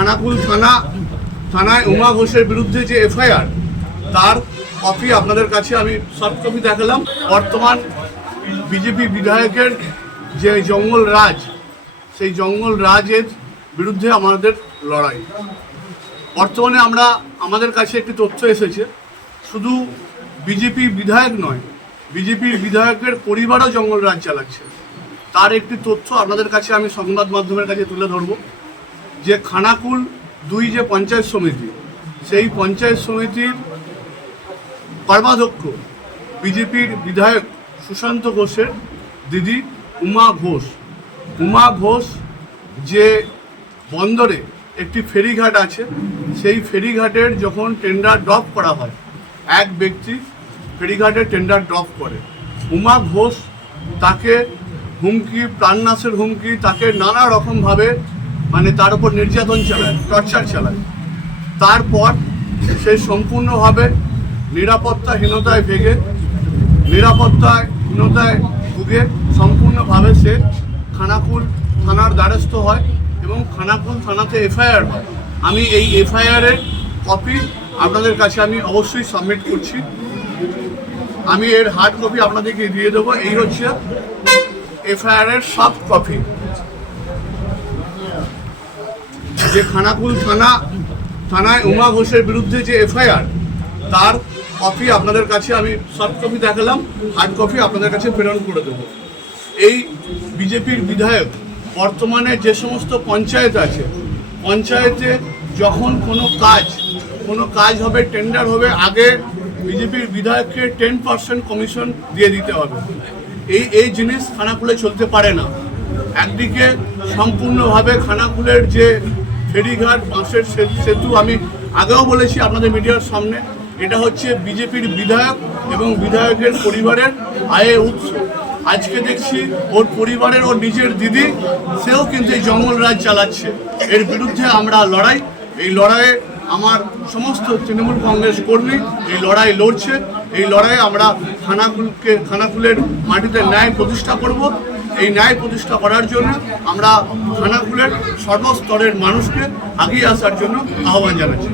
খানাকুল থানায় উমা ঘোষের বিরুদ্ধে যে এফআইআর, তার কপি আপনাদের কাছে আমি সফট কপি দেখালাম। বর্তমান বিজেপি বিধায়কের যে জঙ্গল রাজ, সেই জঙ্গল রাজের বিরুদ্ধে আমাদের লড়াই। বর্তমানে আমাদের কাছে একটি তথ্য এসেছে, শুধু বিজেপি বিধায়ক নয়, বিজেপির বিধায়কের পরিবারও জঙ্গল রাজ চালাচ্ছে। তার একটি তথ্য আপনাদের কাছে আমি সংবাদ মাধ্যমের কাছে তুলে ধরব। যে খানাকুল 2 যে পঞ্চায়েত সমিতি, সেই পঞ্চায়েত সমিতির কর্মাধ্যক্ষ বিজেপির বিধায়ক সুশান্ত ঘোষের দিদি উমা ঘোষ যে বন্দরে একটি ফেরিঘাট আছে, সেই ফেরিঘাটের যখন টেন্ডার ড্রপ করা হয়, এক ব্যক্তি ফেরিঘাটের টেন্ডার ড্রপ করে, উমা ঘোষ তাকে হুমকি, প্রাণনাশের হুমকি, তাকে নানা রকমভাবে তার উপর নির্যাতন চালায়, টর্চার চালায়। তারপর সে সম্পূর্ণভাবে নিরাপত্তাহীনতায় ভুগে সম্পূর্ণভাবে সে খানাকুল থানার দ্বারস্থ হয় এবং খানাকুল থানাতে এফআইআর হয়। আমি এই এফআইআরের কপি আপনাদের কাছে আমি অবশ্যই সাবমিট করছি। আমি এর হার্ড কপি আপনাদেরকে দিয়ে দেবো। এই হচ্ছে এফআইআরের সফট কপি। যে খানাকুল থানায় উমা ঘোষের বিরুদ্ধে যে এফআইআর, তার কপি আপনাদের কাছে আমি সফট কপি দেখালাম, হার্ড কপি আপনাদের কাছে প্রেরণ করে দেবো। এই বিজেপির বিধায়ক বর্তমানে যে সমস্ত পঞ্চায়েত আছে, পঞ্চায়েতে যখন কোনো কাজ হবে, টেন্ডার হবে, আগে বিজেপির বিধায়ককে 10% কমিশন দিয়ে দিতে হবে। এই জিনিস খানাকুলে চলতে পারে না। একদিকে সম্পূর্ণভাবে খানাকুলের যে ফেরিঘাট, বাঁশের সেতু, আমি আগেও বলেছি আপনাদের মিডিয়ার সামনে, এটা হচ্ছে বিজেপির বিধায়ক এবং বিধায়কের পরিবারের আয়ের উৎস। আজকে দেখছি ওর পরিবারের, ওর নিজের দিদি, সেও কিন্তু এই জঙ্গল রাজ চালাচ্ছে। এর বিরুদ্ধে আমরা লড়াই। এই লড়াইয়ে আমার সমস্ত তৃণমূল কংগ্রেস কর্মী এই লড়াই লড়ছে। এই লড়াইয়ে আমরা খানাকুলের মাটিতে ন্যায় প্রতিষ্ঠা করব। এই ন্যায় প্রতিষ্ঠা করার জন্য আমরা খানাকুলের সর্বস্তরের মানুষকে এগিয়ে আসার জন্য আহ্বান জানাচ্ছি।